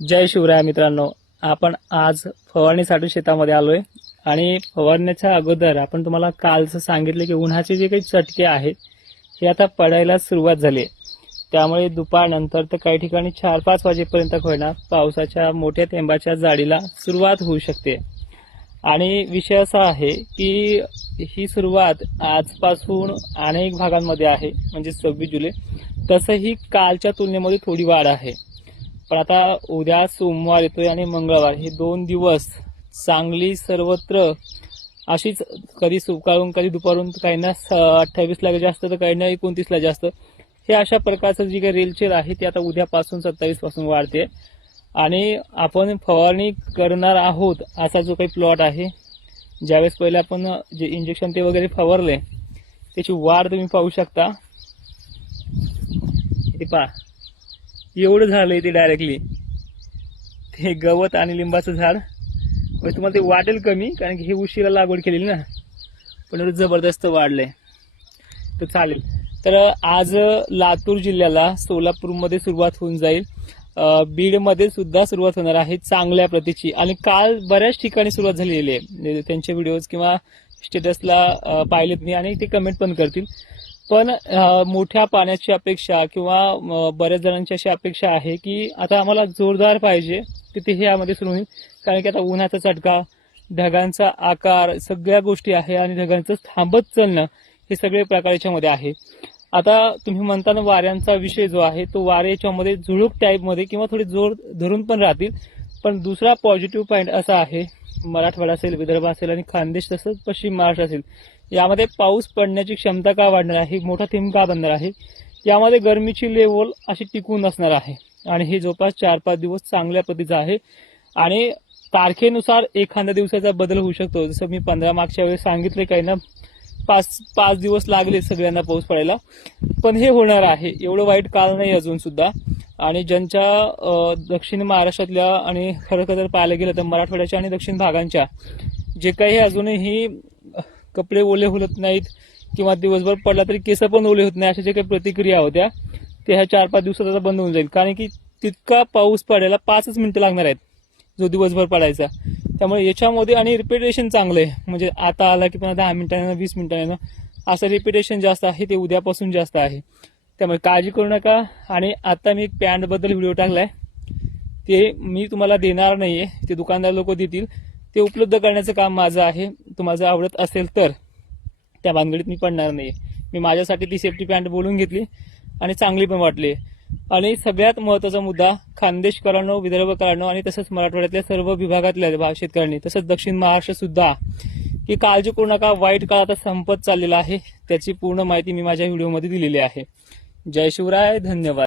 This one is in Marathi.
जय शिवराय मित्रांनो, आपण आज फवारणीसाठी शेतामध्ये आलोय आणि फवारण्याच्या अगोदर आपण तुम्हाला कालच सांगितले की उन्हाचे जे काही चटके आहेत हे आता पडायला सुरुवात झाली आहे। त्यामुळे दुपारनंतर तर काही ठिकाणी 4-5 वाजेपर्यंत होईना पावसाच्या मोठ्या थेंबाच्या जाडीला सुरुवात होऊ शकते। आणि विषय असा आहे की ही सुरुवात आजपासून अनेक भागांमध्ये आहे, म्हणजे 26 जुलै। तसंही कालच्या तुलनेमध्ये थोडी वाढ आहे, पण आता उद्या सोमवार येतोय आणि मंगळवार हे 2 दिवस चांगली सर्वत्र अशीच कधी सुकाळून कधी दुपारून काहींना 28 ला जास्त तर काहींना 29 ला जास्त, हे अशा प्रकारचं जी काही रेलचेल आहे ती आता उद्यापासून 27 पासून वाढते। आणि आपण फवारणी करणार आहोत असा जो काही प्लॉट आहे, ज्यावेळेस पहिले आपण जे इंजेक्शन ते वगैरे फवारले त्याची वाढ तुम्ही पाहू शकता। हे पहा, एवढं झालंय ते डायरेक्टली ते गवत आणि लिंबाचं झाड। म्हणजे तुम्हाला ते वाटेल कमी, कारण की हे उशिरा लागवड केलेली ना, पण जबरदस्त वाढलंय। तर चालेल, तर आज लातूर जिल्ह्याला सोलापूरमध्ये सुरुवात होऊन जाईल, बीडमध्ये सुद्धा सुरुवात होणार आहे चांगल्या प्रतीची। आणि काल बऱ्याच ठिकाणी सुरुवात झालेली आहे, त्यांचे व्हिडिओज किंवा स्टेटसला पाहिलेत मी आणि ते कमेंट पण करतील। पण मोठ्या पाण्याची अपेक्षा किंवा बऱ्याच जणांची अशी अपेक्षा आहे की आता आम्हाला जोरदार पाहिजे, तिथे हे यामध्ये सुरू होईल। कारण की आता उन्हाचा चटका, ढगांचा आकार, सगळ्या गोष्टी आहे आणि ढगांचं थांबत चालणं, हे सगळे प्रकार याच्यामध्ये आहे। आता तुम्ही म्हणताना वाऱ्यांचा विषय जो आहे तो वारे याच्यामध्ये झुळूक टाईपमध्ये किंवा थोडी जोर धरून पण राहतील। पण दुसरा पॉझिटिव्ह पॉईंट असा आहे, मराठवाडा असेल, विदर्भ असेल आणि खानदेश तसंच पश्चिम महाराष्ट्र असेल, यामध्ये पाऊस पडण्याची क्षमता का वाढणार आहे, मोठा थेंब का बनणार आहे, यामध्ये गरमीची लेवल अशी टिकून असणार आहे। आणि हे जवळपास 4-5 दिवस चांगल्या पद्धतीचं आहे। आणि तारखेनुसार एखाद्या दिवसाचा बदल होऊ शकतो, जसं मी 15 मागच्या वेळेस सांगितले काही ना 5 दिवस लागले सगळ्यांना पाऊस पडायला, पण हे होणार आहे, एवढं वाईट काळ नाही अजून सुद्धा। आणि ज्यांच्या दक्षिण महाराष्ट्रातल्या आणि खरं जर पाहायला गेलं तर मराठवाड्याच्या आणि दक्षिण भागांच्या जे काही अजूनही कपडे ओले होत नाहीत किंवा दिवसभर पडला तरी केस पण ओले होत नाही, अशा जे काही प्रतिक्रिया होत्या ते ह्या 4-5 दिवसात आता बंद होऊन जाईल। कारण की तितका पाऊस पडायला 5 मिनिटं लागणार आहेत जो दिवसभर पडायचा। त्यामुळे याच्यामध्ये आणि रिपिटेशन चांगलं आहे, म्हणजे आता आला की पुन्हा 10 मिनिटांना 20 मिनिटांना असं रिपिटेशन जास्त आहे, ते उद्यापासून जास्त आहे। त्यामुळे काळजी करू नका। आणि आता मी एक पॅन्टबद्दल व्हिडिओ टाकलाय, ते मी तुम्हाला देणार नाहीये, ते दुकानदार लोक देतील, ते उपलब्ध करण्याचं काम माझं आहे। तुम्हाला जर आवडत असेल तर त्या भानगडीत मी पडणार नाहीये। मी माझ्यासाठी ती सेफ्टी पॅन्ट बोलून घेतली आणि चांगली पण वाटली। आणि सगळ्यात महत्त्वाचा मुद्दा, खानदेशकरांनो, विदर्भकरांनो आणि तसंच मराठवाड्यातल्या सर्व विभागातल्या शेतकऱ्यांनी, तसंच दक्षिण महाराष्ट्र सुद्धा, की काळजी करू नका, वाईट काळ आता संपत चाललेला आहे। त्याची पूर्ण माहिती मी माझ्या व्हिडिओमध्ये दिलेली आहे। जय शिवराय, धन्यवाद।